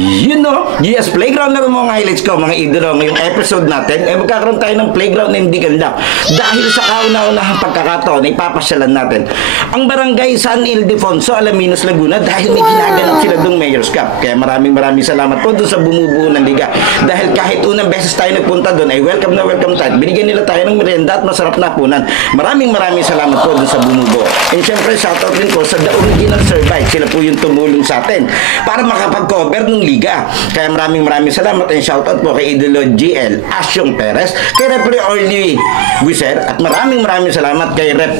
You know, yes, playground na rin mga highlights ko, mga idolo. Ngayong episode natin, magkakaroon tayo ng playground na hindi ganda. Dahil sa kauna-unahang pagkakataon, ipapasyalan natin ang barangay San Ildefonso, Alaminos, Laguna, dahil may ginaganap sila doong Mayor's Cup. Kaya maraming salamat po doon sa bumubuo ng liga. Dahil kahit unang beses tayo nagpunta doon, ay welcome na welcome tayo. Binigyan nila tayo ng merienda at masarap na punan. Maraming salamat po doon sa bumubuo. And syempre, shoutout din po sa The Original Survive. Sila po yung tumulong sa atin para makapag-cover ng liga. Kaya maraming salamat and shoutout po kay Idolo GL Asyong Perez, kay Referee Orly Guiser, at maraming salamat kay Rep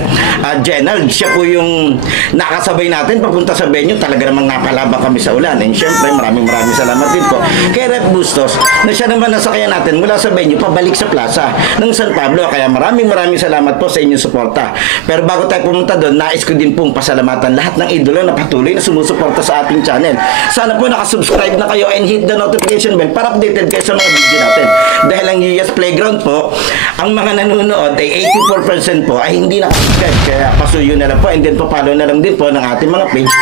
General. Siya po yung nakasabay natin papunta sa venue. Talaga namang napalaba kami sa ulan. And syempre, maraming salamat din po kay Rep Bustos na siya naman nasakyan natin mula sa venue pabalik sa plaza ng San Pablo. Kaya maraming salamat po sa inyong suporta. Pero bago tayo pumunta doon, nais ko din pong pasalamatan lahat ng idolo na patuloy na sumusuporta sa ating channel. Sana po nakasubscribe na kayo and hit the notification bell para updated kayo sa mga video natin. Dahil ang UYAS Playground po, ang mga nanonood ay 84% po ay hindi nakasubscribe. Kaya pasuyo na lang po and then papalo na lang din po ng ating mga page,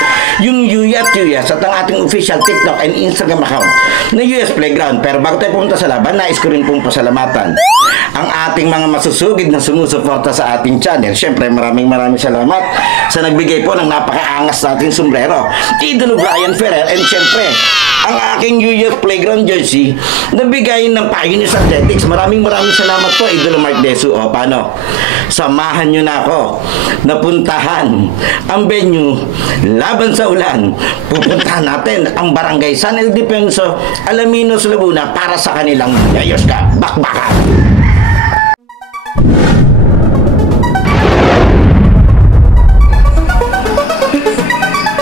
yung UYAS at ang ating official TikTok and Instagram account na UYAS Playground. Pero bago tayo pumunta sa laban, nais ko rin pong pasalamatan ang ating mga masusugid na sumusuporta sa ating channel. Siyempre, maraming salamat sa nagbigay po ng napakaangas nating sombrero, Idolo Brian Ferrer, and siyempre, ang aking UYAS Playground jersey na bigay ng Pioneers Athletics. Maraming salamat po, Idolo Mark Desu. O, paano? Samahan nyo na ako napuntahan ang venue laban sa ulan. Pupuntahan natin ang barangay San Ildefonso, Alaminos, Laguna para sa kanilang Mayor's Cup. Bakbakan!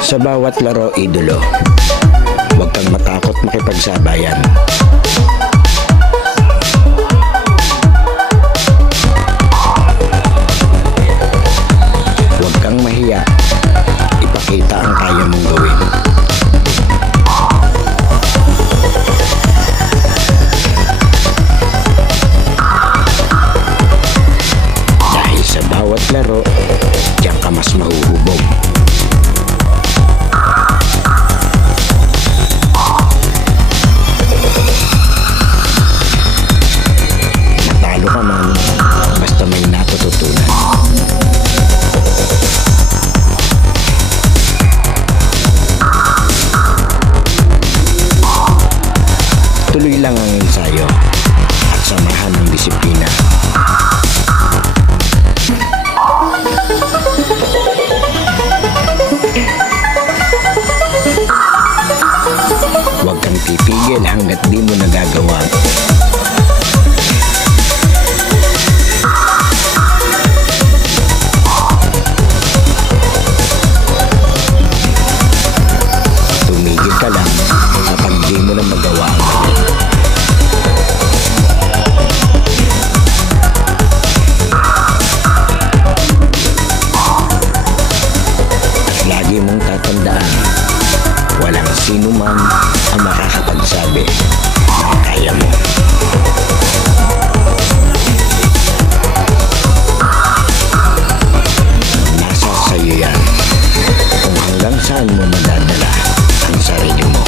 Sa bawat laro, idolo, huwag kang matakot makipagsabayan. Huwag kang mahiya. Ipakita ang kaya mong gawin. Dahil sa bawat laro, diyan ka mas mahuhubog. Tuloy lang ang ensayo at samahan ng disiplina. Huwag kang pipigil hanggat di mo nagagawa. Tumigil ka lang kapag di mo na magawa. Lagi mong tatandaan, walang sino man ang makakapagsabi na kaya mo. Nasa sayo yan kung hanggang saan mo madadala ang sarili mo.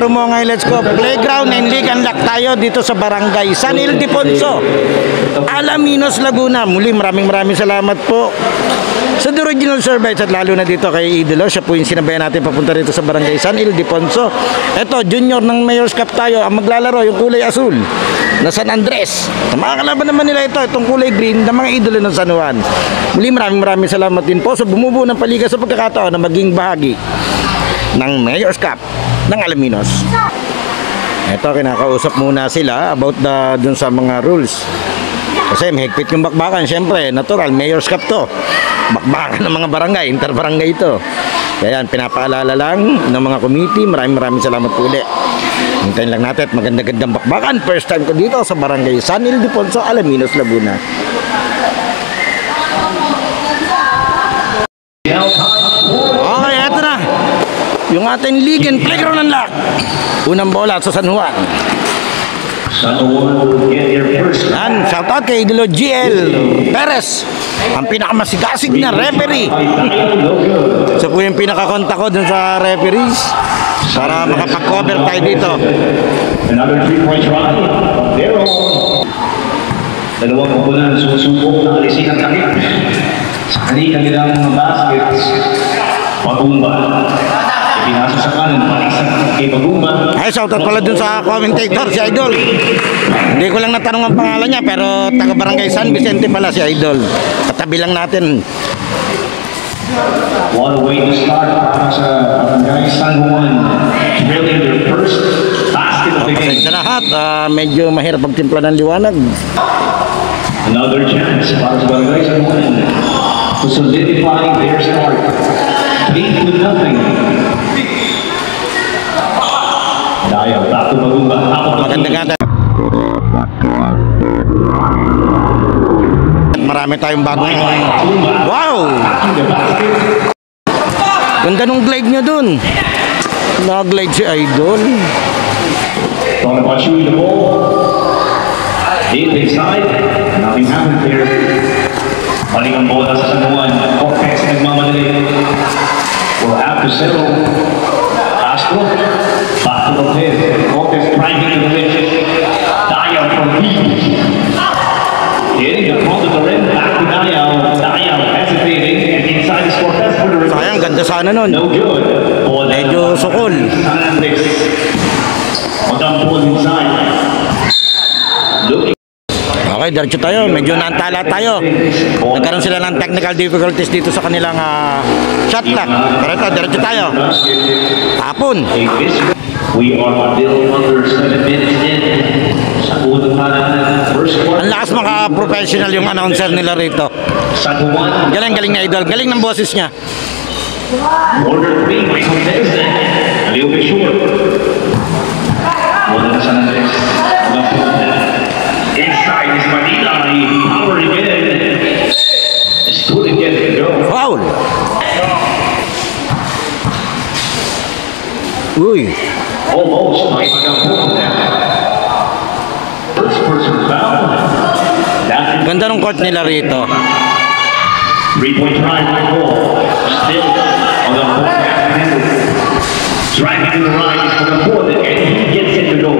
laro mo ngayon, let's go. Playground and League Unlock tayo dito sa Barangay San Ildefonso, Alaminos, Laguna. Muli maraming salamat po sa The Original Service at lalo na dito kay Idolo. Siya po yung sinabayan natin papunta rito sa Barangay San Ildefonso. Ito, junior ng Mayor's Cup tayo. Ang maglalaro, yung kulay asul na San Andres. Mga kalaban naman nila ito, itong kulay green na mga idolo ng San Juan. Muli maraming salamat din po sa bumubuo ng paliga sa pagkakataon na maging bahagi ng Mayor's Cup ng Alaminos. Ito, kinakausap muna sila about dun sa mga rules. Kasi mahigpit yung bakbakan, syempre, natural, Mayor's Cup to. Bakbakan ng mga barangay, interbarangay ito. Kaya yan, pinapaalala lang ng mga committee. Maraming salamat po ulit. Hintayin lang natin at maganda-gandang bakbakan. First time ko dito sa Barangay San Ildefonso, Alaminos, Laguna. Okay, eto na. Yung ating league and playground unlock. Unang bola sa San Juan. Yan, shoutout kay Idolo GL Perez, ang pinakamasigasig na referee. So po yung pinakakontak ko dun sa referees para makapag-cover tayo dito. Another 3-point try. Dalawang pupunan susubok na alisin ang takip. Sa kanilang mga baskets, Bagumba. Ipinasa sa kanan, palisan kay Bagumba. Ay, shoutout pala dun sa commentator, si Idol. Hindi ko lang natanong ang pangalan niya, pero taga Barangay San Vicente pala si Idol. Katabi lang natin. What a way to start para sa Barangay San Juan. Drilling their first basket of the game. Sa lahat, medyo mahirap magtimpla ng liwanag. Another chance para sa Barangay San Juan to solidify their start. 3-0. Daya, back to Bagumba. Maganda nga. Marami tayong bagong... Wow! Ganda nung glide niya dun. Nag-glide si Idol. Talking about shooting the ball. Deep inside. Nothing happened there. Balik ang bola sa San Juan. Cortex nagmamadali. Will have to settle. Castro. Back to the pit. Cortex driving to the pitch. Daya from deep. Hitting the front of the rim. Back to Daya. Daya hesitating. And inside is Cortex for the rim. Sayang, ganda sana nun. No good. Medyo sukol. Okay, diretso tayo. Medyo naantala tayo. Nagkaroon sila ng technical difficulties dito sa kanilang shot clock. Pero ito, diretso tayo. Tapon. We are still under 7 minutes in. Sa unang first quarter. Ang lakas maka-professional yung announcer nila rito. Galing na Idol. Galing ng boses niya. Order 3, Michael Tezden. A little bit short. Wala na San Andres. Inside is Manila. Power again. It's good again to go. Foul. Uy. Almost like first person foul. Ganda ng court nila rito. 3-point try by ball. Still on the fourth half. Driving to the right for the fourth, and he gets it to go.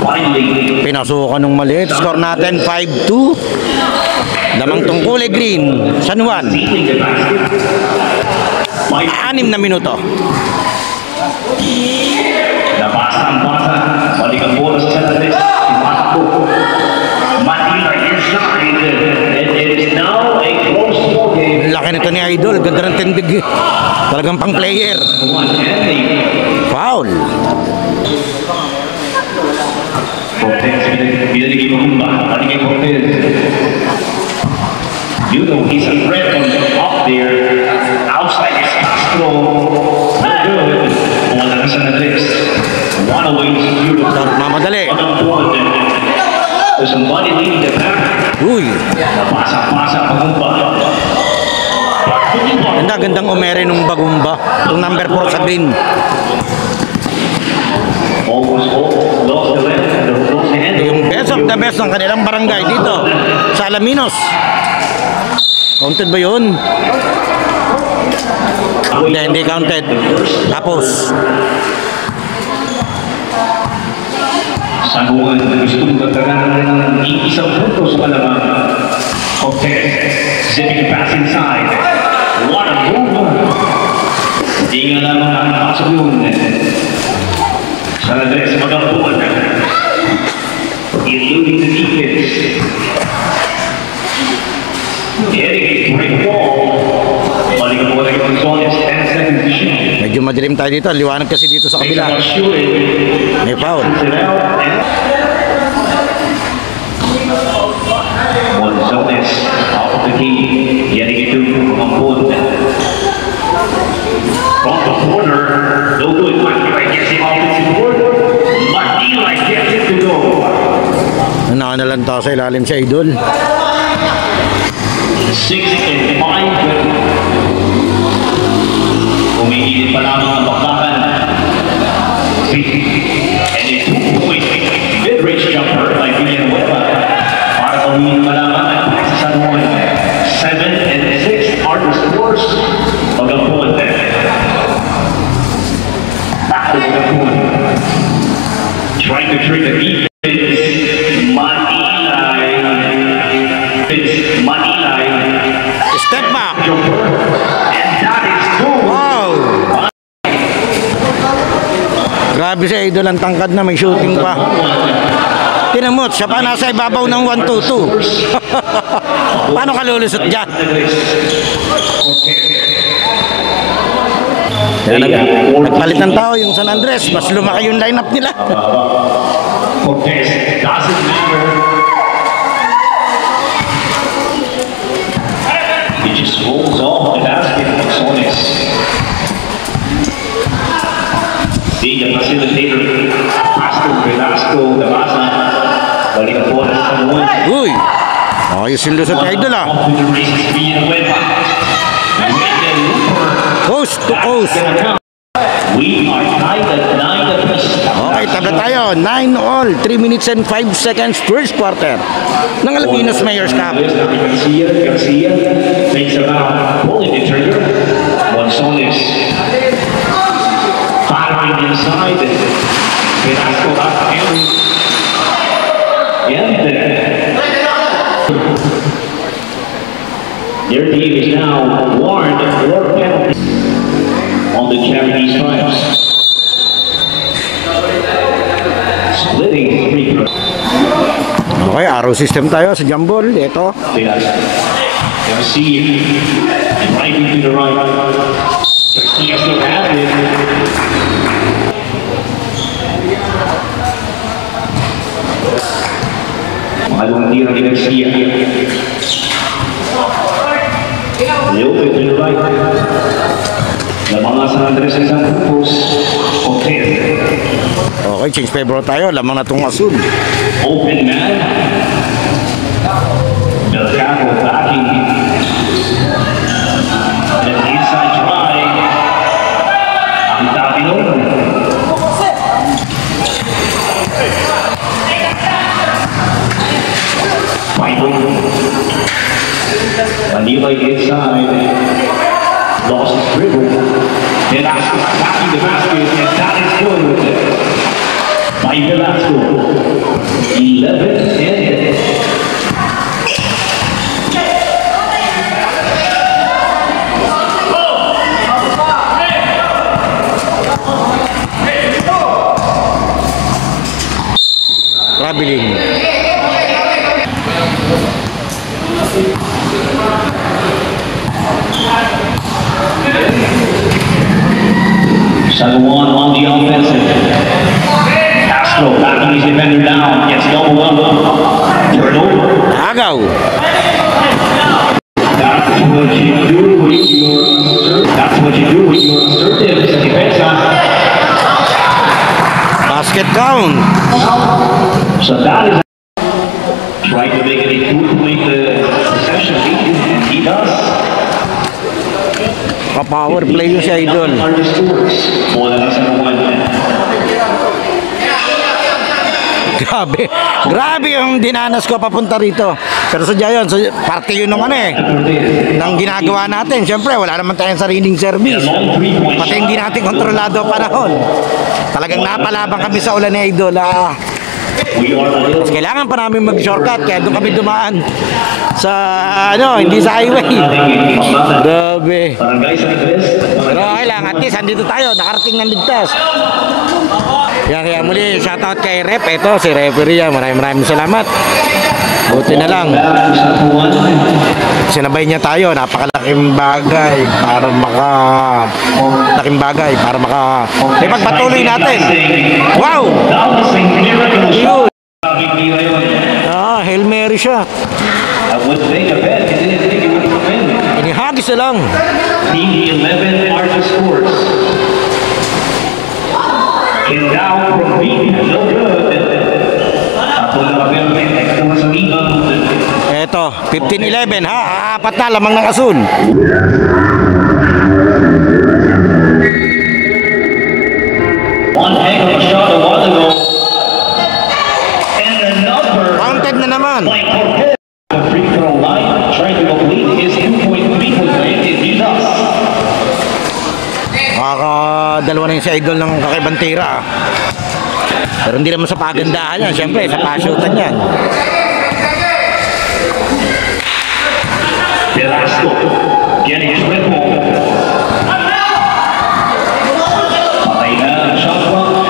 Finally. Pinasukan ng maliit. Score natin 5-2. Lamang tong kulay green. San Juan. 6 na minuto. Nabasa ang basa. Balik ang bola sa San Andres. Imatakbo. Manila inside. And it is now a close ball game. Laki nito ni Idol. Ganda ng tindig. Talagang pang player. Foul. Cortez, binigay Bagumba. Balik kay Cortez. You know he's a threat on up there. Outside is Castro. Good. Bola na San Andres. One away to Europe. Mamadali. There's somebody leading the back. Uy. Napasa-pasa Bagumba. Gandang umere nung Bagumba. Yung number 4 sa green. Almost lost the left. Yung best of the best ng kanilang barangay dito sa Alaminos. Counted ba yun? Hindi counted. Tapos San Juan gustong magkaroon ng isang punto sa kalaban. Cortez, zipping pass inside. What a move! Hindi nga lamang ang pasok yun. San Andres magabuan. Eluding the defense. Getting a break ball. Balik ang bola yung Gonzalez, 10 seconds to shoot. Medyo madilim tayo dito. Liwanag kasi dito sa kabila. May foul. Gonzalez off of the key, getting it to Mampun. From the corner, no good. Manila gets the offensive board. Manila gets it to go. Nanalanta sa ilalim si Idol. 6 and 5. Umiinit pa lamang ang bakbakan. And a 2-point mid-range jumper by Villanueva. Para umiinit pa lamang ang pass sa San Juan. 7 and 6 are the scores. Magampun. Back to Magampun. Trying to trick the defense. Step back. And that is good. Wow! Grabe si Idol, ang tangkad na, may shooting pa. Tinamot, siya pa nasa ibabaw ng 1-2-2. Paano ka lulusot dyan? Nagpalit ng tao yung San Andres, mas lumaki yung lineup nila. Cortez doesn't matter. He just rolls off the basket of Sones. Being a facilitator, Pastor Velasco, Dabasa, balik ang bola sa San Juan. Uy! Ayos yung lusot ni Idol ah. Off to the races, Villanueva. Coast to coast. We are tied at 9 apiece. Okay, tabla tayo. 9-all. 3 minutes and 5 seconds first quarter ng Alpinos Mayor's Cup. Garcia thinks about pulling the trigger. Gonzalez firing inside. Velasco up and their team is now warned for penalty on the charity stripes. Splitting free throw. Okay, arrow system tayo sa jump ball. Ito. Garcia driving to the right. Garcia still has it. Mahalong tira ni Garcia. Leo to the right. Lamang San Andres and San Cruz. Okay. Okay, change favor tayo. Lamang na itong asul. Open man. Delgado backing. And inside try. Ang Tapino. Manila inside. Lost his dribble. Velasco attacking the basket, and that is good. By Velasco. 11 and Traveling. San Juan on the offensive. Castro backing his defender down. Gets double up. Turnover. Agaw. That's what you do when you're assertive sa depensa. Basket down. So that is trying to make it a 2-point possession lead, and he does. Pa-power play yung si Idol. Are the scores. Bola na sa Juan. Grabe. Grabe yung dinanas ko papunta rito. Pero sadya yun. Parte yun ng ng ginagawa natin. Siyempre, wala naman tayong sariling service. Pati hindi natin kontrolado panahon. Talagang napalabang kami sa ulan ni Idol. We are a little Mas kailangan pa namin mag-shortcut kaya doon kami dumaan sa hindi sa highway. Grabe. Barangay San Andres. Pero okay lang, at least andito tayo, nakarating ng ligtas. Kaya muli, shoutout kay Rep. Ito, si referee yan. Maraming salamat. Buti na lang. Sinabay niya tayo, napakalaking bagay para ipagpatuloy natin. Wow! Yun. Hail Mary siya. Inihagis na lang. Team 11 largest scores. And now from being no good. Ako na kami ang extra sa rebound. Eto, 15-11 ha. Apat na lamang ng asul. One heck of a shot a while ago. And another Counted na naman. by Cortez. The free throw line trying to complete his 2.3 point is Didas. Dalawa na yung sa idol ng kakaibang tira. Pero hindi naman sa pagandahan yan. Siyempre, sa pasyutan yan. Velasco getting triple. Patay na ang shot clock.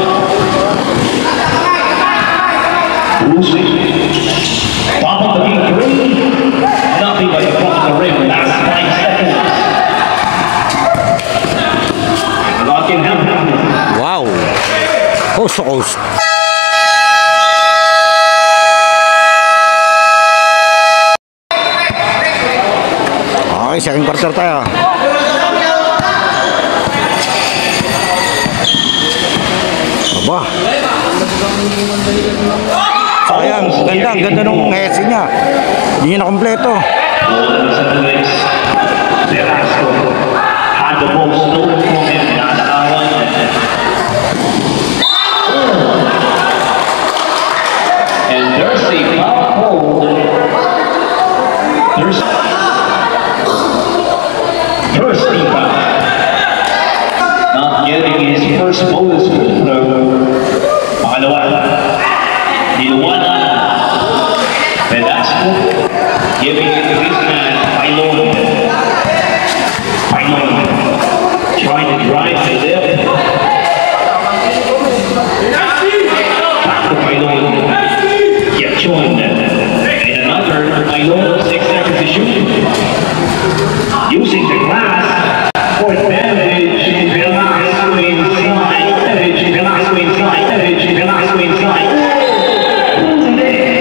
Brucey. Top of the game three. Nothing but across the rim. Last 5 seconds. Lock in him. Wow. Coast to coast. Okay, second quarter tayo. Aba. Sayang, ganda nung hesi niya. Hindi niya na kompleto. Velasco had the ball stolen from him. Nakakawan. And there's a foul hold. There's first foul. Not getting his first bonus. Pakalawa. Niluwanan. Velasco giving it to his man, Pailon. Trying to drive to left. Back to Pailon. Yachon. And another Pailon, 6 seconds to shoot. Using the glass for advantage. Velasco inside. Velasco inside. Velasco inside. Losing it.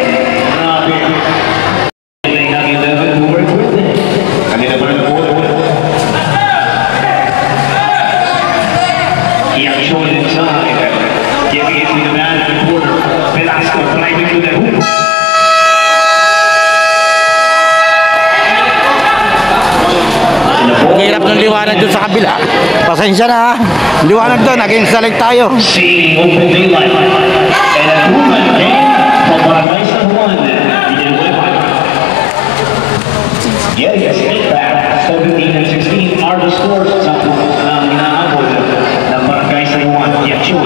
Hirap ng liwanag doon sa kabila. Pasensya na ha. Liwanag doon, against the light tayo. Seeing open daylight. And a movement came from Barangay San Juan. He didn't win by. Yeah, yes, take back. 17 and 16 are the scores sa inaabot ng Barangay San Juan. Yachon.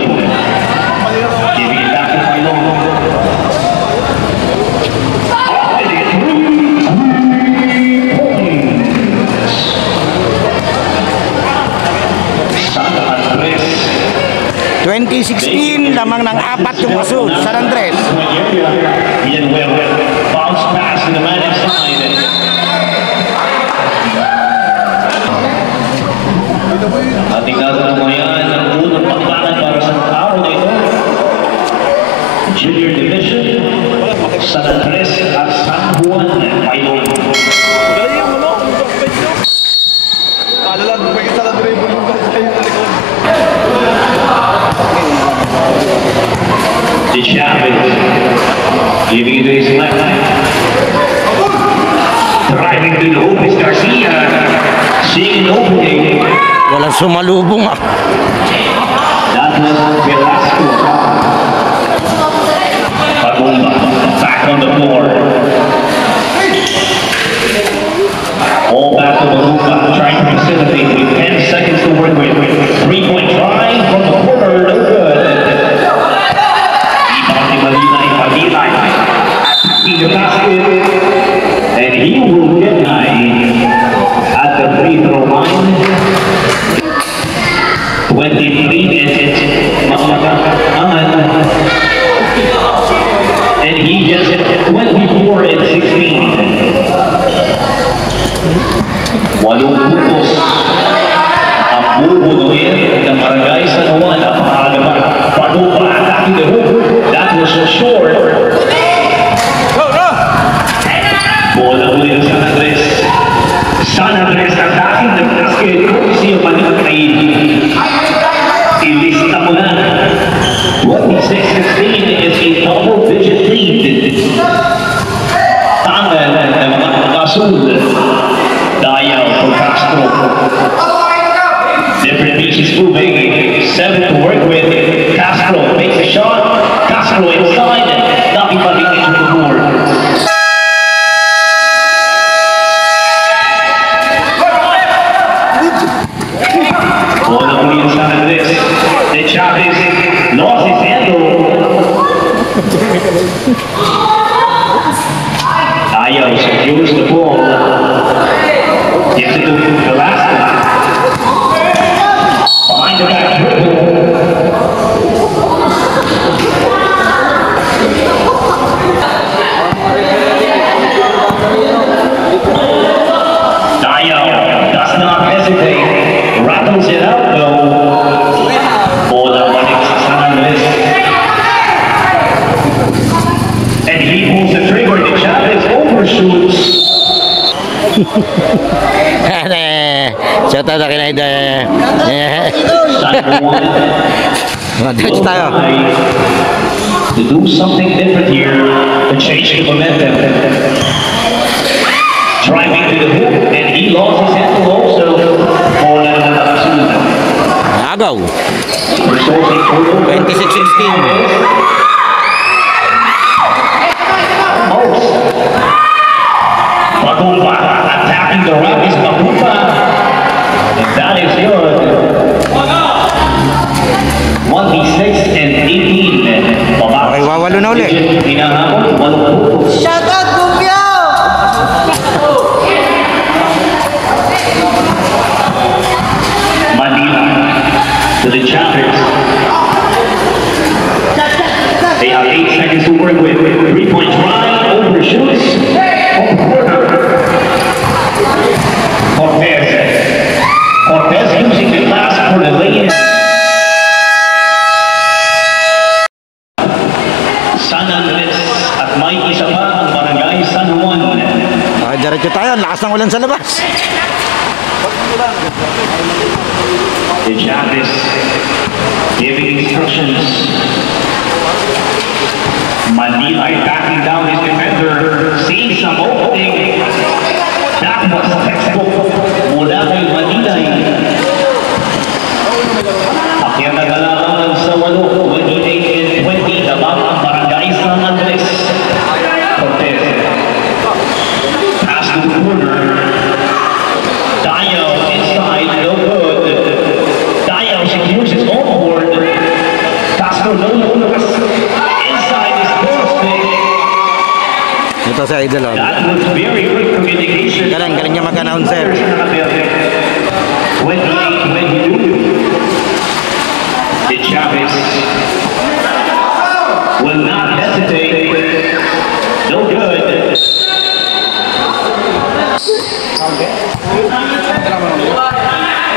Giving it back to Pailon. And it through 3 points. San Andres. 2016, lamang ng apat yung asul. San Andres. He did well. Bounce pass to the man inside. Ating natin mo yan ang unang paglaban para sa araw na ito. Junior Division, San Andres at San Juan, Pailon. De Chavez giving it to his left. Driving to the hoop is Garcia. Seeing an opening. Walang sumalubong ah. That was Velasco. Pagumba back on the floor. All back to Pagumba trying to facilitate with 10 seconds to work with. 3-point try from the corner, no good. Ibang ni Malina the basket, and he will get nine at the free throw line. 23 and he gets 24 and 16. Walong puntos ang bubunuhin ng Barangay San Juan. Napakaaga pa. Padupa attacking the hoop. That was so short. Bola uli ng San Andres. San Andres attacking the basket. Courtesy of Manila Kaidi. Ilista mo na. 26-16 is a double-digit lead. Tangan ng mga kasul. Dayaw for Castro. Different pieces moving. 7 to work with. Castro makes a shot. Castro inside. Nothing but into the board. Bola muli ng San Andres. De Chavez lost his handle. Dayaw secures the ball. Gives it to Velasquez. Behind the back dribble. Dayaw does not hesitate. Rattles it out though. Bola running to San Andres. And he pulls the trigger. The Chavez overshoots. Shout out na kinaida. Touch tayo. To do something different here, to change the momentum. Driving to the hoop, and he lost his handle also. For the Agaw. 26-16. Magumba attacking the Rockies. Magumba. And that is good. 1v6 and 18. Okay, wawalo na uli. Hinahabol, 8 Shout out, Kumpyo! Manila to the Chapters. They have 8 seconds to work with. 3-point drive, overshoots. Cortez using the glass for the lay-in. San Andres at may isa pa ang Barangay San Juan. Okay, diretso tayo. Lakas ng ulan sa labas. The Chavez giving instructions. Manila backing down his defender. Seeing some opening. That was textbook. Mula kay Manila. Akyat na galaman sa 8, 28 and 20. Dabang ang Barangay San Andres. Cortez. Pass to the corner. Dayaw inside, no good. Dayaw secures his own board. Castro no longer inside his post. Ito sa idol. That was very good communication. Galing niya mag-announcer. 28-22. The Chavez will not hesitate. No good.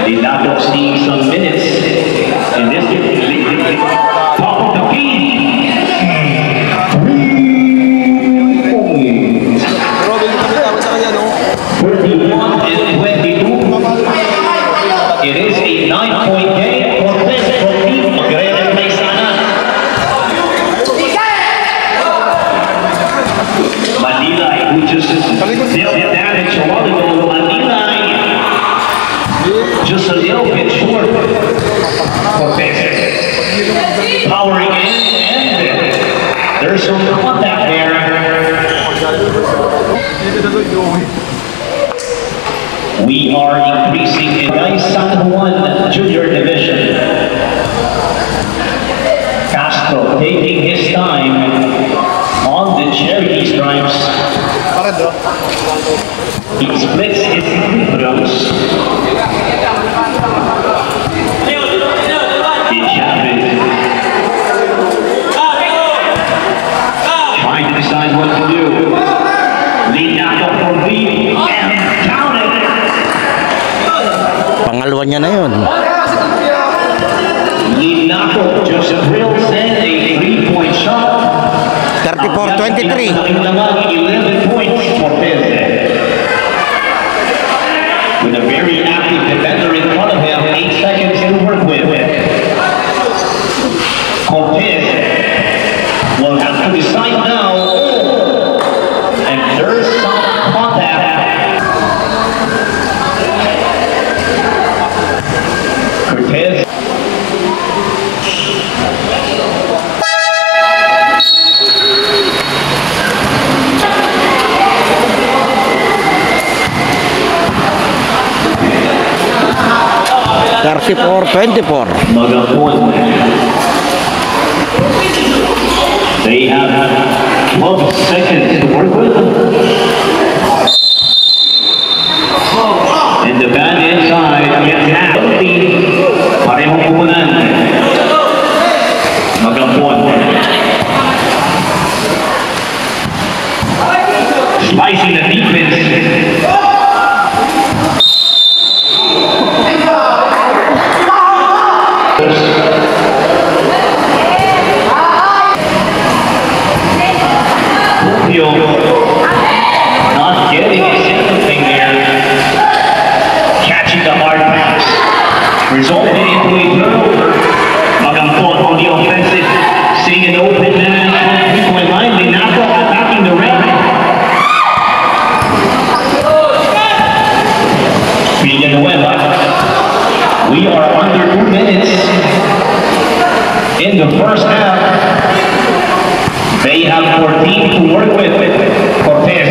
The Ladok seeing some minutes in this game. Top of the key. 31 and 22. It is a 9-point game. Cortez for team. Magre-replay sana. Manila, who just built advantage a while ago. Manila, just a little bit short. Cortez powering in, and there's some contact there. We are increasing in San Juan Junior Division. Castro taking his time on the charity stripes. He splits his free throws. He Chavez trying to decide what to do. Lead down for lead and count it. Pangalawa niya na yun. Lead Naco just drills in a 3-point shot. 34-23. 11 points for Cortez. With a very active defender in front of him, 8 seconds to work with. Cortez will have to decide now. And there's some contact. Cortez. Thirty-four, 24. Magapon. They have 12 seconds to work with. And the band inside gets out. Parehong punan. Magapon. Slicing the defense. Not getting a single thing there. Catching the hard pass. Resulting into a turnover. Magampon on the offensive. Seeing an open man on the three-point line. Linaco attacking the rim. Villanueva. We are under 2 minutes in the first half. They have 14 to work with. Cortez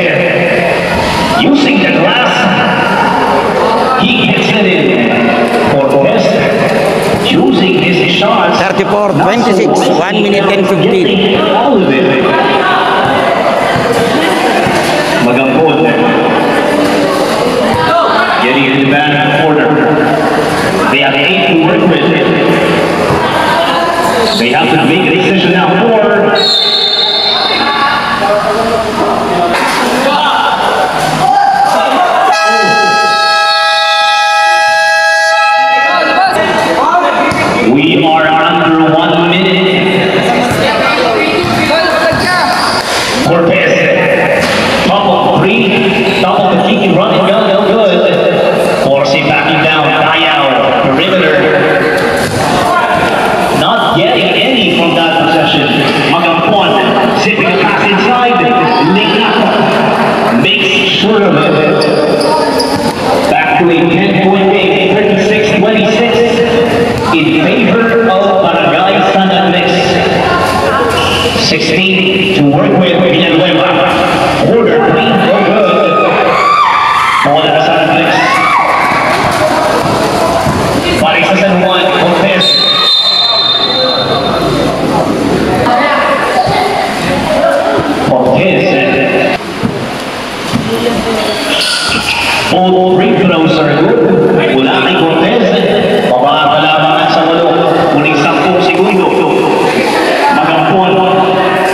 using the glass. He gets it in. Cortez using his shots. 34-26, 1 minute and 15. All of it. Magampon getting it in the back corner. They have 8 to work with. They have to make a decision now. 4. We are under 1 minute. Cortez, double 3, double the kick and run and gun, no good. Corsi backing down, Dayao, perimeter. Not getting any from that possession. Magampon, zipping a pass inside. Linaco makes sure of it. Back to a 10-point game, 36-26. In favor of Barangay San Andres. 16 to work with Villanueva. Order 3 for good. Bola San Andres. Balik sa San Juan, Cortez. Cortez. All 3 throws are good. Wala kay Cortez. Babakalabangan sa walo. Muling 10 segundo. Magampon.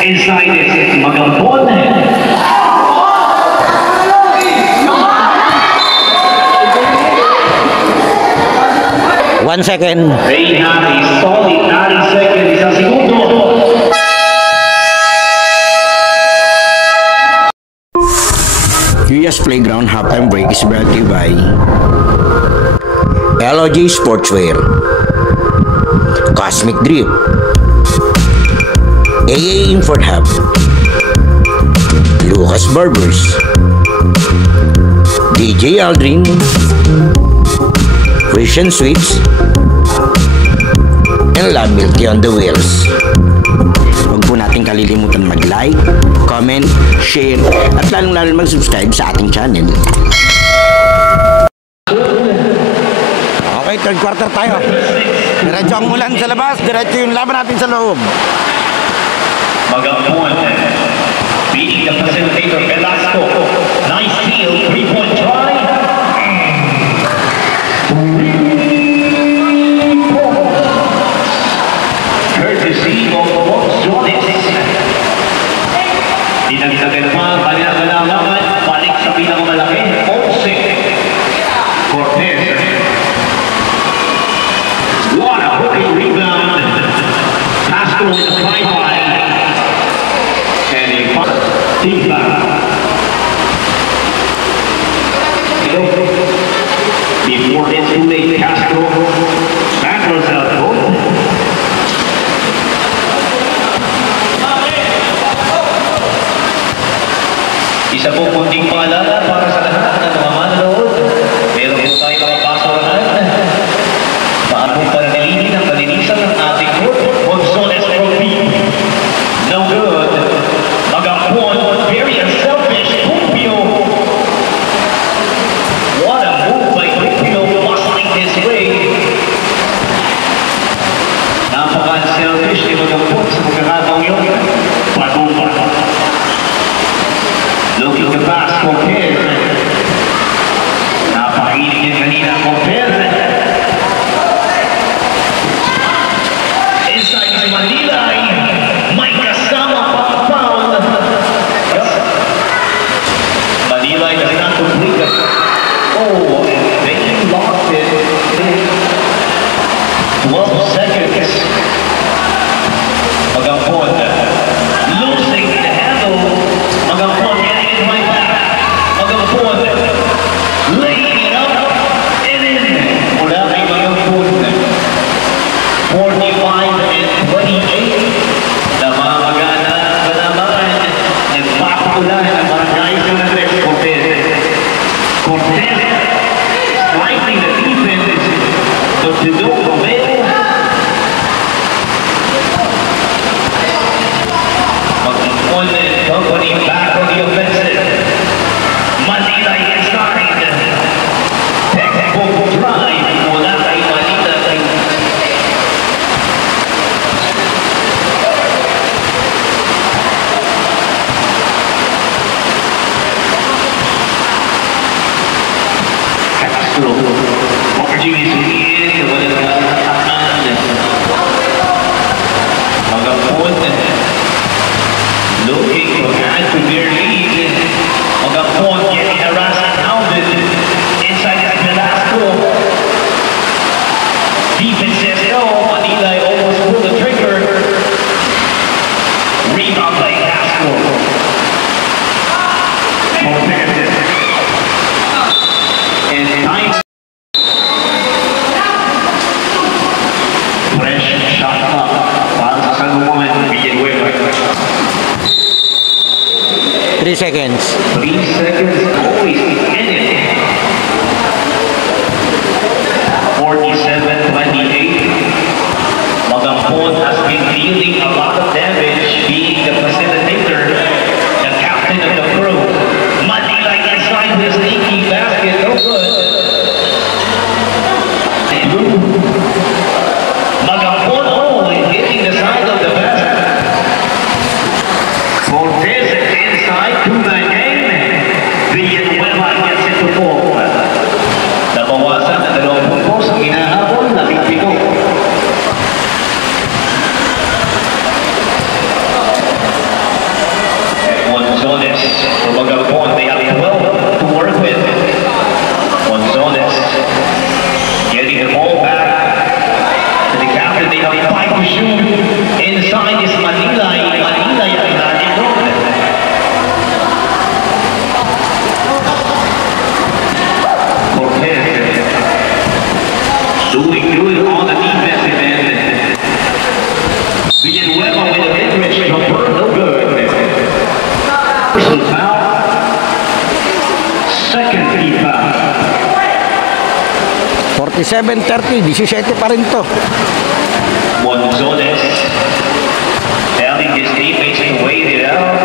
Inside it. Magampon. One second. They have a solid 90 seconds sa segundo. US Playground halftime break is brought to you by LOG Sportswear, Cosmic Drip, AA Import Hub, Lucas Barbers, DJ Aldrin, Christian Sweets, and Love Milky on the Wheels. Huwag po natin kalilimutan mag-like, comment, share, at lalong-lalo mag-subscribe sa ating channel. Okay, third quarter tayo. Diretso ang ulan sa labas, diretso yung laban natin sa loob. Magampon beating the facilitator Velasco. Dagdagan pa ang kanilang kalamangan. Balik sa pinakamalaki. Onse. Cortez. What a hooking rebound. Castro with a 5-high. And a team foul. Before it's too late, Castro backwards out goal. Isa po kunting paalala para sa lahat ng mga manonood. Meron po tayo mga basurahan. Baka po panatilihin ang kalinisan ng ating group. Gonzales Trophy. No good. Magampon. Very unselfish. Rubio. What a move by Rubio muscling his way. Napaka-unselfish ni Magampon sa pagkakataong yun. Paduma. Looking to pass Cortez. Napakainit din kanina Cortez. Inside is Manila. May kasama pa ang foul. Manila does not complete it. Oh, and they lost it. 12 seconds. Magampon losing the handle. Magampon getting it right back. Magampon laying it up and in. Wala kay Magampon. 45-28. Namamagana na naman. Nagpapakulan ang barangay sa Andres Cortez. Cortez striking the defense. But to do Romero. Magampon and company back on the offensive. Manila inside. Textbook drive. Wala kay Manila. Castro. Opportunities to in. Wala na natakan. Magampon. Looking to add to their lead. Magampon getting harassed and hounded. Inside is Velasco. Defense says no. Manila almost pulled the trigger. Rebound by Castro. Cortez. And time. Fresh shot up. Para sa San Juan. Villanueva. 3 seconds. 3 seconds, always in it. 47-28. Magampon has been dealing a lot of damage, being the facilitator, the captain of the crew. Manila inside the sneaky basket, no good. Magampon only hitting the side of the basket. Cortez inside to the game. Villanueva gets it to 4. Nabawasan na 2 puntos ang hinahabol na Bigbigo. Gonzales for Magampon. They have 12 to work with. Gonzales getting the ball back to the captain. They have 5 to shoot. Inside is Manila. Manila yung natin doon. Cortez doing good on the defensive end. Villanueva with a mid-range jumper, no good. Personal foul. Second team foul. 47-30, 17 pa rin to. Gonzales telling his teammates to wait it out.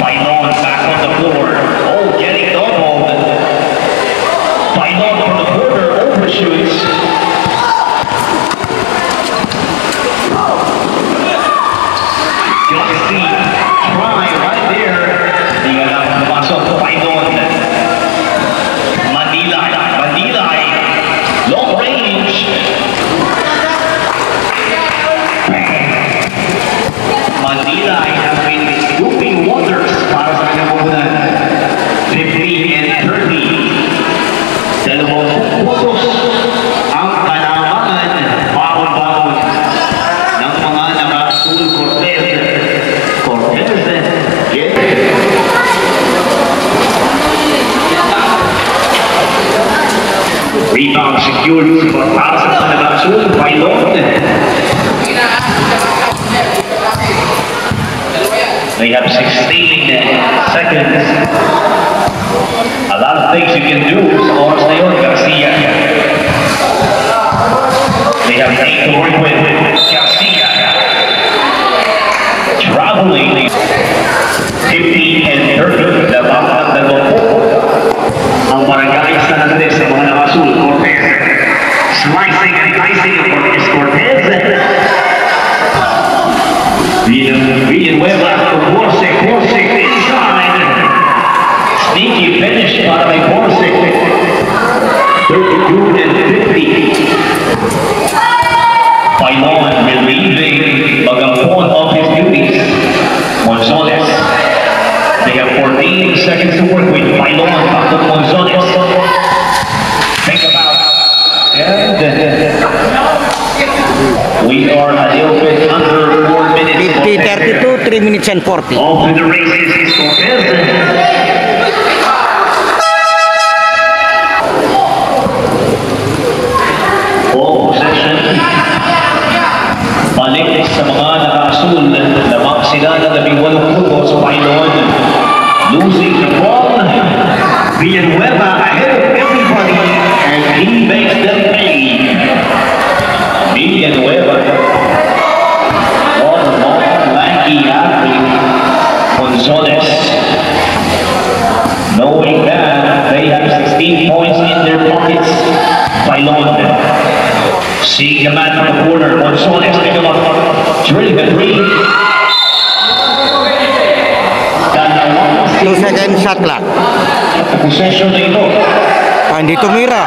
Pailon back on the floor. Oh, getting doubled. Pailon from the corner overshoots. Gusty try right there. Hindi nga lang pumasok. Pailon. Manila. Long range. secured para sa Manila Azul, Pailon. They have 16 seconds. A lot of things you can do sa oras na yun, Garcia. They have 8 to work with. Garcia. Traveling 50 and 30. Labang ang dalawang po. Ang barangay sa natin sa mga nakasul. Cortez. Slicing and dicing of Cortez. Villanueva to Borsig. Borsig inside. Sneaky finish para kay Borsig. 32 and 50. Pailon relieving Bagampon of his duties. Monzones. They have 14 seconds to work with. Pailon back to Monzones. Think about and we are a little bit under 4 minutes. 50-32, 3 minutes and 40. Off to the races is Cortez. Ball possession. Balik sa mga naka-asul. Lamang sila na 18 punto sa Pailon. Losing the ball. Villanueva ahead of everybody and he makes them pay. Villanueva. Long, lanky athlete. Gonzalez. Knowing that they have 16 points in their pockets. Pailon. Seeing the man from the corner. Gonzalez. Take a look. Drilling the three. 2 second shot clock. Possession na ito. Hindi tumira.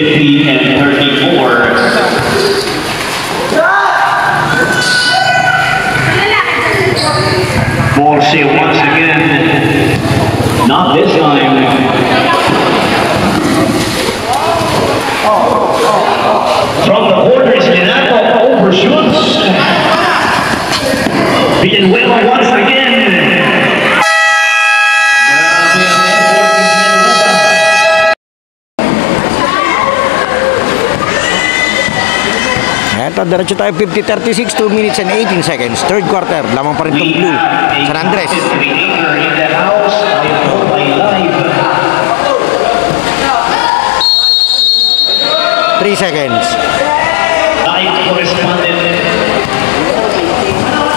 And 34. Borse once again. Not this time. From the corners, Lenato overshoots. Villanueva once again. Eto, diretso tayo 50-36, 2 minutes and 18 seconds. Third quarter, lamang pa rin itong blue. San Andres. Three seconds. Live correspondent.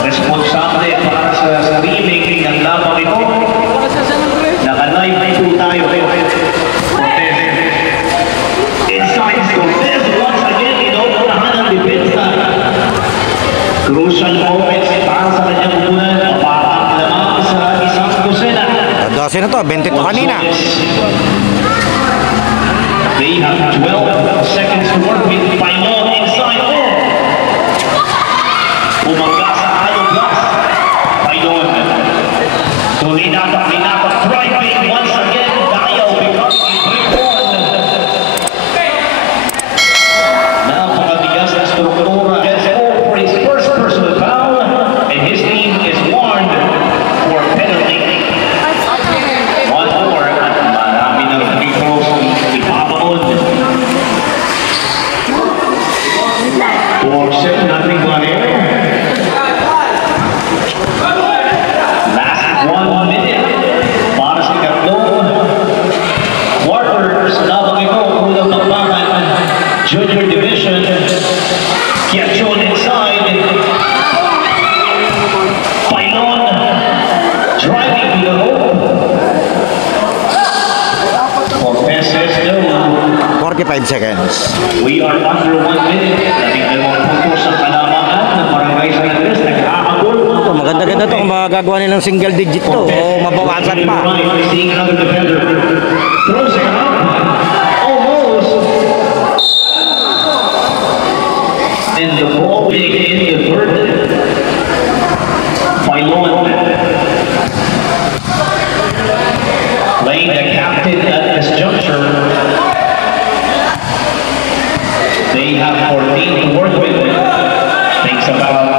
Responsable para sa streaming ng lamang ito. Naka-live na ito tayo. Cortez. Inside Cortez once again. Inuunahan ang depensa. Crucial moments para sa kanyang unan. Mapapang lamang sa isang dosena. 12 na to, 20 to kanina. They have 12 seconds to work with. Pailon inside. Umaga sa Allo Plus. Pailon. So Linato driving once again. Dayaw becomes a 3-1. Napakabigas na struktura. Gets all for his first personal foul. And his team is warned for penalty. One more. At marami ng free throws. Ipapaon. Borse, nothing but air. Last 1 minute. Para sa ikatlong quarters. Labang ito. Unang magbakan. Junior Division. Kiachon inside. Pailon. Driving to the hoop. Cortez says no. 45 seconds. We are under 1 minute. Labing dalawang puntos ang kalamangan ng Barangay San Andres. Nag-aabot. Ito, maganda-ganda to kung magagawa nilang single digit to o mabawasan pa. Seeing another defender. Throws it up. Almost. And the ball being in the third. Pailon. Playing the captain at this juncture. They have 14 to work with. Thinks about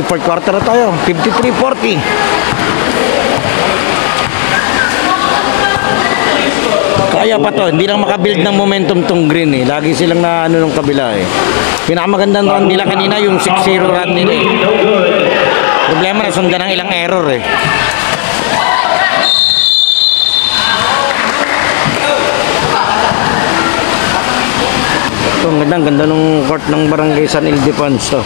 may fourth quarter na tayo. 53-40. Kaya pa to, hindi lang makabuild ng momentum tong Green eh. Lagi silang na ano nung kabila eh. Pinakamagandang run nila kanina yung 6-0 run nila eh. Problema na sundan ng ilang error eh. Ito, ang ganda nung court ng Barangay San Ildefonso.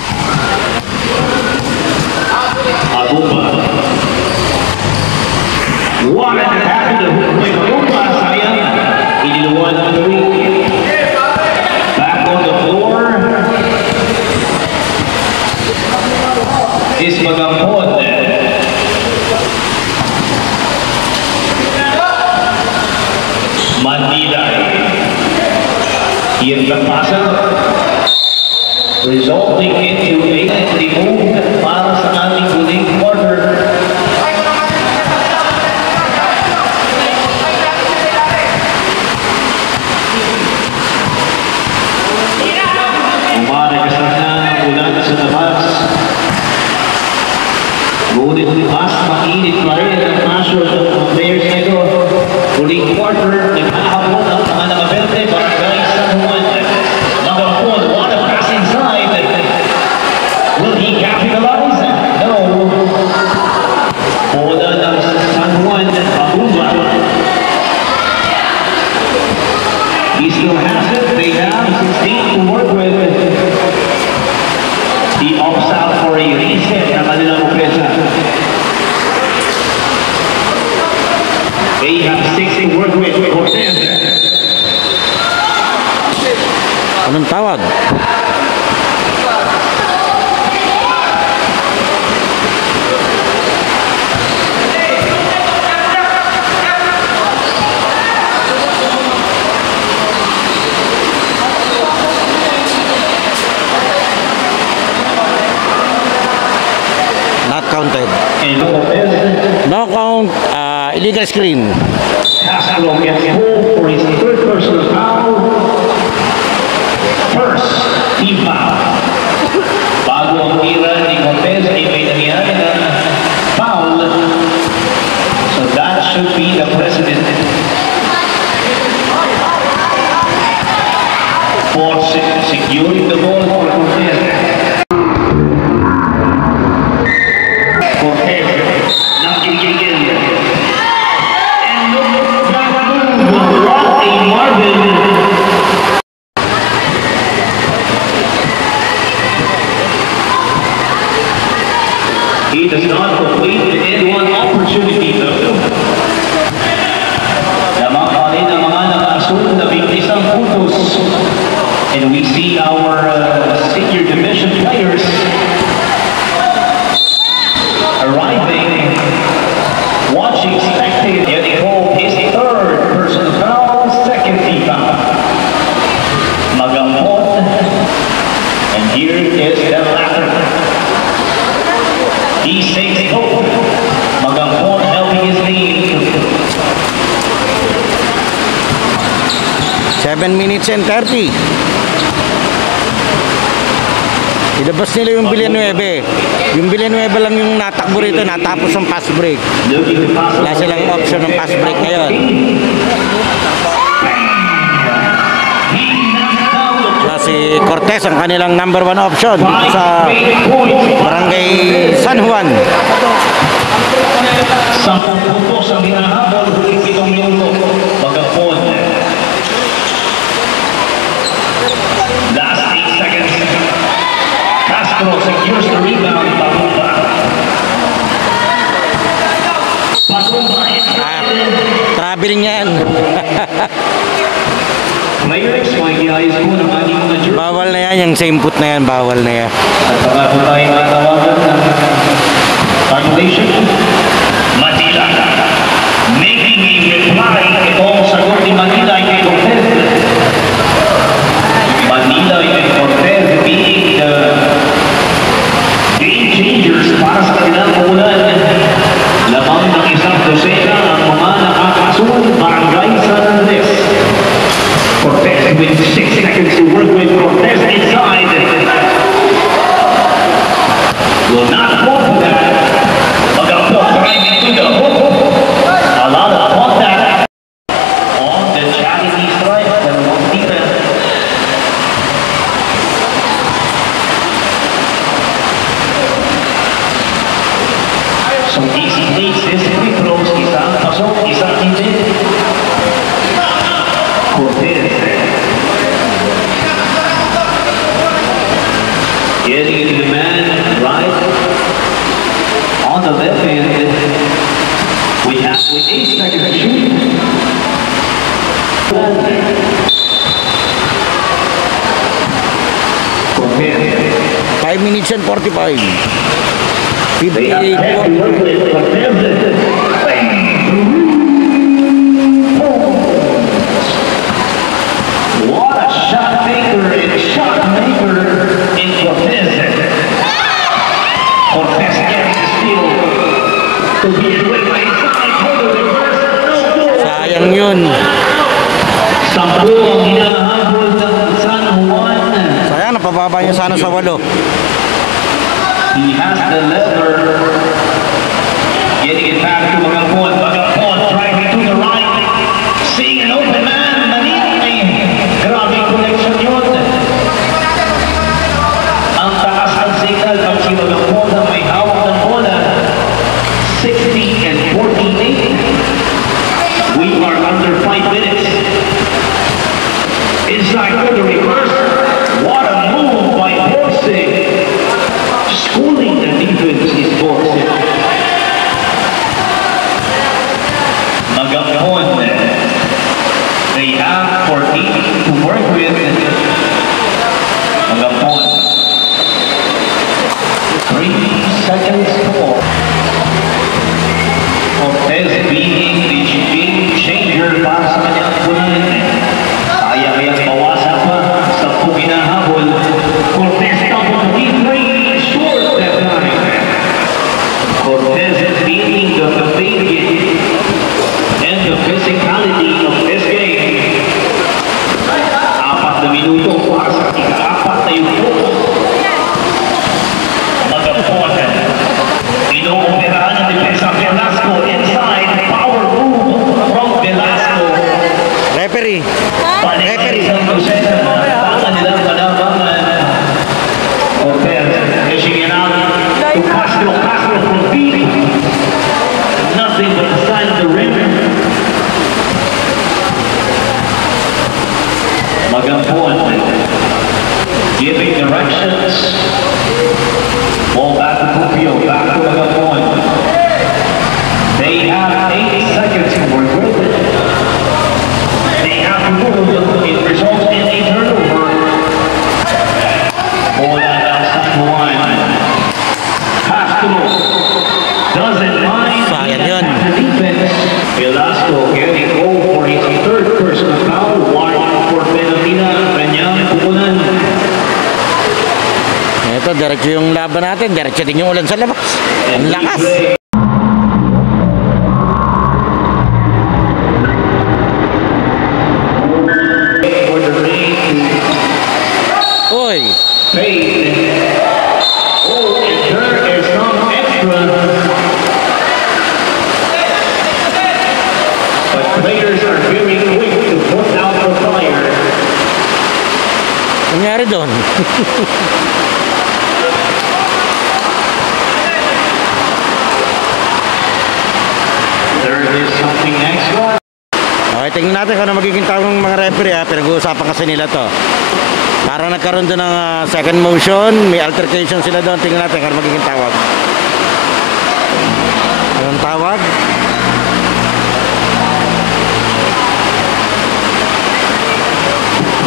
What happened to Agumba, sayang. Iniluwan ng three. Back on the floor. Is Magampon. Mandilay. Ian Lapasa. Resulting into a remove para sa ating huling quarter. Ngunit mas mainit pa rin ang passion ng players na ito. Huling quarter, naghahabol ang mga nakabente. Barangay San Juan. Magampon, what a pass inside. Will he capitalize? No. Bola ng San Juan, Agumba. He still has it. They have 16 to work with. He opts out for a reset ng kanilang opensa. They have 6 to work with Cortez. Anong tawag? Not counted. And Cortez No count. Illegal screen. Castro gets pulled for his third personal foul. First, team foul. Bago ang tira ni Cortez ay may nangyari na foul. So that should be the precedent for securing the ball for Cortez. Cortez, nakikigil. And look back, what a Marvin. He does not complete the N1 opportunity though. Lamang pa rin ang mga naka-assume na 21 puntos. And we see our senior division players arriving, watching, spectating. They call his third personal foul, second team foul. Magampon. And here is the latter. He saves both. Magampon helping his team. 7 minutes and 30. Ilabas nila yung Villanueva. Yung Villanueva lang yung natakbo rito, natapos ang pass break. Wala silang option ng pass break ngayon. Wala si Cortez ang kanilang number 1 option sa Barangay San Juan. 10 puntos ang hinahabol, huling 7 minuto. Magampon. Last 8 seconds. Castro secures the rebound. Pagumba. Traveling yan. Players, makikiyayos po ng ating mga jersey. Bawal na yan, yung same put na yan, bawal na yan. At baka po tayo matawagan ng calculation. Manila. Making a reply. Itong sagot ni Manila kay Cortez. Manila and Cortez being the game changers para sa kanilang ulan. Lamang ng isang dosena ang mga nakakasun Barangay San Andres. Cortez with 6 seconds to work with. Cortez inside. will not go for that. Magapos right into the hook. A lot of contact on the charity strike. Pero dito. So easy plays this free throws. Isang pasok, isang hindi. Cortez. Getting into the man right on the left end. We have with 8 seconds to shoot. Cortez. 5 minutes and 45. They have 58. 10 to work with. Cortez. What a shot maker and shot maker in Cortez. Cortez gets the steal to be away by his side for the reverse. No goal. Sayang yun. Sampu ang hinahabol ng San Juan. Sayang, napababa niya sana sa 8. He has the lever. Getting it back to Magapon. Magapon driving to the right. Seeing an open man. Manini. Grabe ang connection yun. Ang taas ng signal pag si Magapon na may hawak ng bola. 60 and 48. We are under 5 minutes. Inside for the reverse. What a move by Borse. Schooling the defense is Borse. Magapon. They have 14 to work with. Magapon. 3 seconds more. Cortez being the game changer para sa kanyang punan. Kaya-kayang bawasan pa sa puminahabol. Cortez double D3 short that time. Cortez beating the behavior and the physicality of this game. 4 na minuto para sa ika-4 na yuko. Magapon. Inooperahan ng depensa Velasco inside. Power move from Velasco. Referee. Referee. Pasa nilang palabangan. Cortez pushing it out to Castro. Castro from deep. Nothing but the side of the rim. Magapon giving directions. Ball back to Pupio. Back to Magapon. They have 8 seconds to work with. They have to move. It results in a turnover. Bola ng San Juan. Castro doesn't mind. Sayang yun. The defense. Velasco getting goal for his 3rd personal foul. Warning for Benavina. Kanyang pupunan. Ito, diretso yung laban natin. Diretso din yung ulan sa labas. Ang lakas. For the rain. Uy. Fade. Oh, and there is some extra. But players are very quick to put out the fire. Nangyari doon. There is something extra. Okay, tingnan natin kung ano magiging tawag ng mga referee ha. Pinag-uusapan kasi nila to. Parang nagkaroon doon ng second motion. May altercation sila doon. Tingnan natin kung ano magiging tawag. Anong tawag?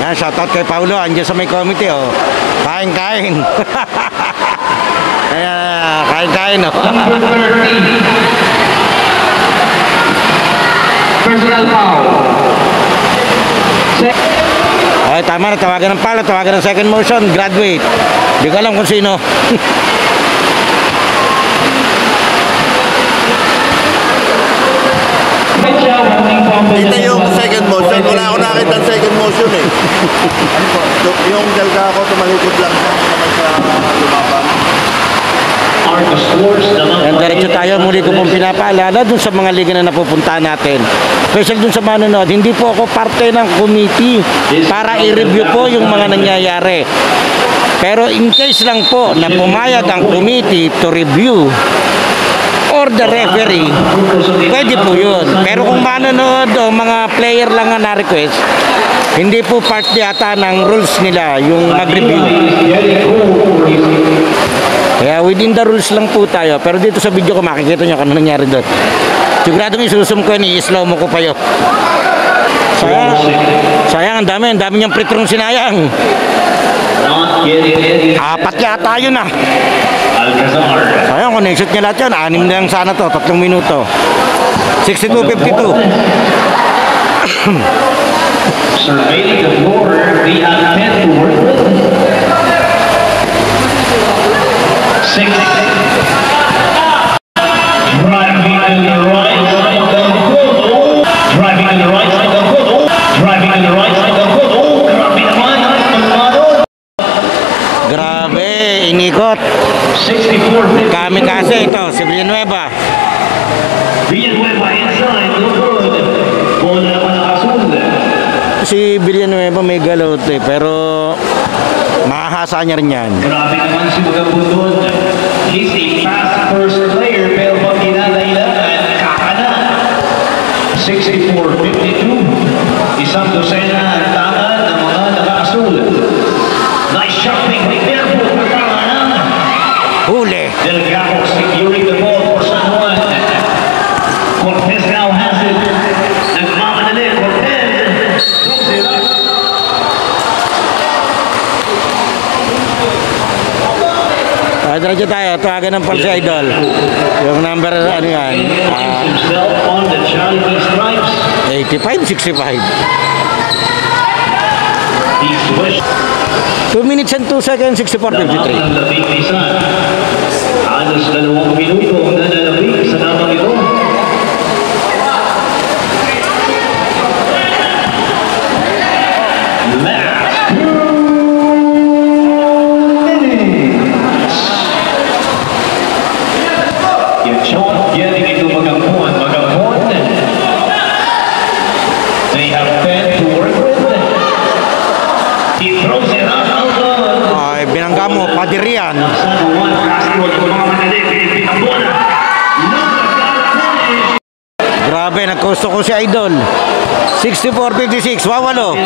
Yan, shoutout kay Paulo. Andiyan sa may committee oh. Kain-kain. Ayan, kain-kain oh. Number 13. Personal foul. Okay, tama na. Tawagan ng pala. Tawagan ng second motion. Graduate. Hindi ko alam kung sino. Ito yung second motion. Wala ako nakita ang second motion eh. Yung Delgado, tumalikod lang siya naman sa lumaban. And diretso tayo, muli ko pong pinapaalala dun sa mga liga na napupuntahan natin. Special dun sa manonood, hindi po ako parte ng committee para i-review po yung mga nangyayari. Pero in case lang po na pumayag ang committee to review or the referee, pwede po yun. Pero kung manonood o mga player lang nga na-request, hindi po part yata ng rules nila yung mag-review. Kaya within the rules lang po tayo. Pero dito sa video ko makikita nyo kung ano nangyari doon. Siguradong isusum ko yun, i-slow mo ko pa yun. Sayang, ang dami niyang pritrong sinayang. Apat yata yun ah. Sayang, kung naisot niya lahat yan, 6 na lang sana to, 3 minuto. 62:52. Surveying the floor, we have 10 to work with. 6. Driving to the right side of the goal. Driving to the right side of the goal. Driving to the right side of the goal. Grabe naman ang pagmado. Grabe, inikot. 64. Kamikaze ito, si Villanueva. Villanueva inside, no good. Bola naman ang Azul. Si Villanueva may galot eh, pero mahahasa niya rin yan. Grabe naman si Magabundon. He's a fast first player, pero pag kinalailangan, kakana. 64-52. Isang dosena ang tangan ng mga naka-asul. Nice shopping by Verbo. Katangan. Huli. Delgado securing the ball for San Juan. Cortez now has it. Nagmamadali. Cortez. Throws it up. Diretso tayo, tawagan ng Pulse Idol. Yung number, ano yan? Himself on the Charlie stripes. 85-65. He switched. 2 minutes and 2 seconds, 64-53. Labing isa. Halos 2 minuto na nalabing sa namang ito. Last 2 minutes. Yung shot getting into Magapon. They have 10 to work with. He throws it up. Ay, binangga mo, Padirian. Grabe, nagkusto ko si Idol. 64-56, wawalo.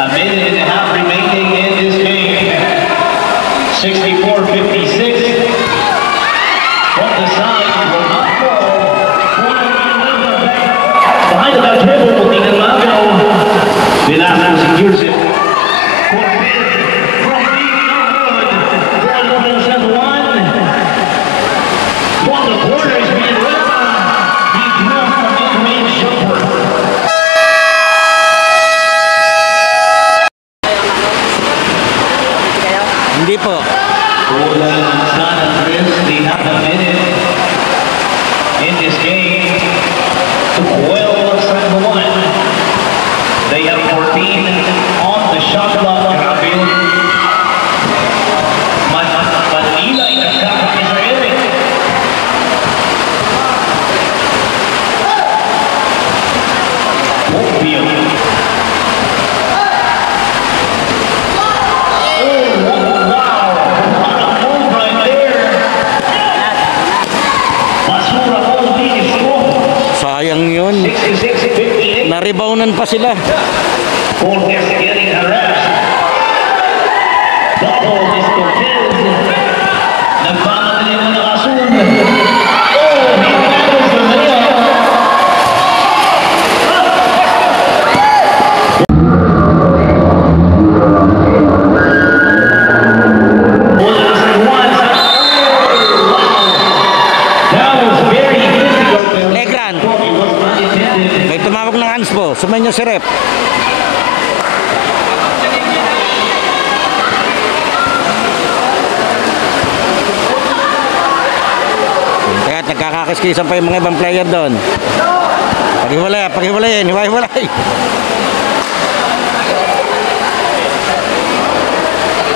A minute and a half remaining in this game. 64-56. From the side, will not fall. Behind the back dribble, looking at Mago. Velasco secures it. Cortez from deep, no good. Ball over to San Juan. One of the corners being run. He drew from mid-range jumper. Hindi po. Bola ng San Andres, they have a minute in this game to quell San Juan. They have 14 on the shot clock. Grabe yun. Manila ay nagkakapit sa Eric. Hopefield. Sayang yun. 66-58. Naribawnan pa sila. Cortez getting harassed. Double is Cortez. Nagmamadali mo ng Azul. Oh, he battles the middle. Bola ng San Juan. Wow. That was very difficult. Legrand, It was not intended. may tumawag ng Hanspo. Sumayin niyo si Rep. Kaya nagkakakiskisan pa yung mga ibang player doon. Paghiwalayin, hiwa-hiwalay.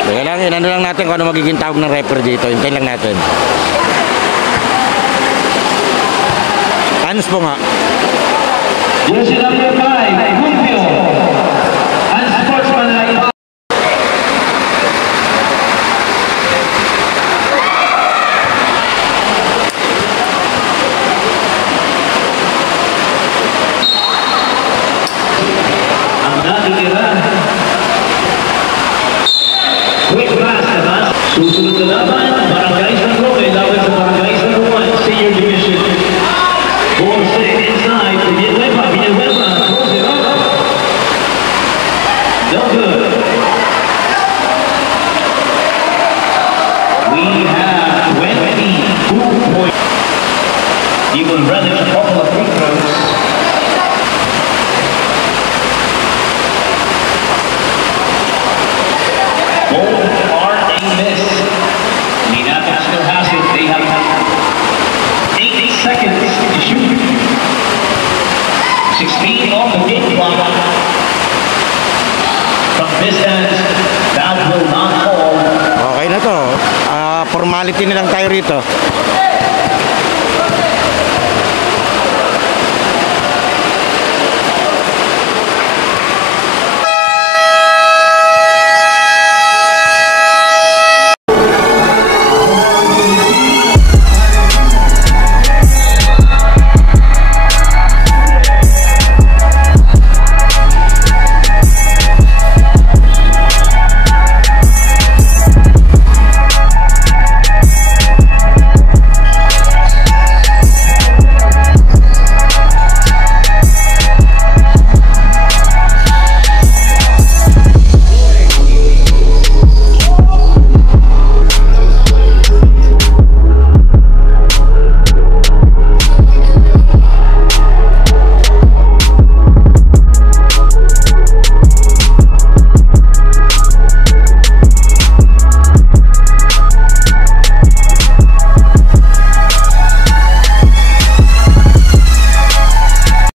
Kaya lang, ano lang natin kung ano magiging tawag ng referee dito. Hintayin lang natin. Hands po nga. Jersey number 5, Rubio. Unsportsmanlike. Ang nakikira. Quick pass naman. Susunod na laban. Barangay San Roque. Laban sa Barangay San Juan. Senior Division. Ball set inside. Villanueva. Villanueva. Throws it up. No good. We have 22 points. He will relish a couple of free throws. Both are a miss. Minapit still has it. They have 8 seconds to shoot. 16 on the game clock. From distance, that will not fall. Okay na to. Formality na lang tayo rito.